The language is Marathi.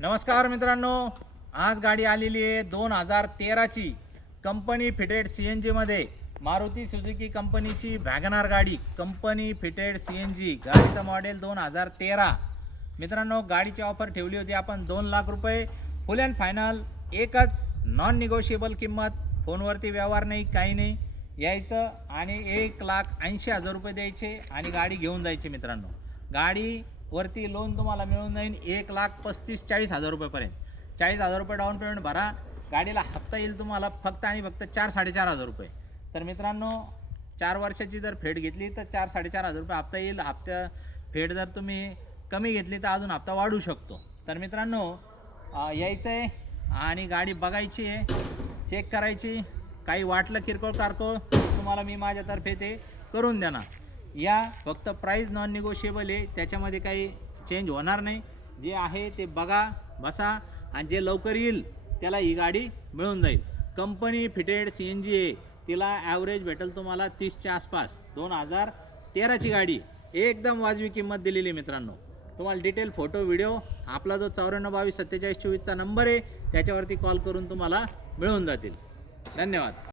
नमस्कार मित्रांनो, आज गाडी आलेली आहे 2013ची कंपनी फिटेड CNG मध्ये मारुती सुझुकी कंपनीची वॅगनार गाडी, कंपनी फिटेड CNG गाडीचा मॉडेल 2013। मित्रांनो, गाडीची ऑफर ठेवली होती आपण 2 लाख रुपये फुल अँड फायनल, एकच नॉन निगोशिएबल किंमत, फोनवरती व्यवहार नाही, काही नाही, यायचं आणि 1,80,000 रुपये द्यायचे आणि गाडी घेऊन जायची। मित्रांनो, गाडी वरती लोन तुम्हाला मिळून जाईल 1,35,40,000 रुपयेपर्यंत। 40,000 रुपये डाऊन पेमेंट भरा, गाडीला हप्ता येईल तुम्हाला फक्त आणि फक्त 4-4.5 रुपये। तर मित्रांनो, 4 वर्षाची जर फेड घेतली तर 4-4.5 रुपये हप्ता येईल। हप्ता फेड जर तुम्ही कमी घेतली तर अजून हप्ता वाढू शकतो। तर मित्रांनो, यायचं आहे आणि गाडी बघायची आहे, चेक करायची, काही वाटलं किरकोळ कारकोळ तुम्हाला मी माझ्यातर्फे ते करून देणार। या फक्त प्राइस नॉन निगोशिएबल आहे, त्याच्यामध्ये काही चेंज होणार नाही। जे आहे ते बघा, बसा आणि जे लवकर येईल त्याला ही गाडी मिळून जाईल। कंपनी फिटेड CNG आहे, तिला ॲव्हरेज भेटेल तुम्हाला 30च्या आसपास। 2013ची गाडी, एकदम वाजवी किंमत दिलेली मित्रांनो। तुम्हाला डिटेल फोटो व्हिडिओ आपला जो 94224724चा नंबर आहे त्याच्यावरती कॉल करून तुम्हाला मिळून जातील। धन्यवाद।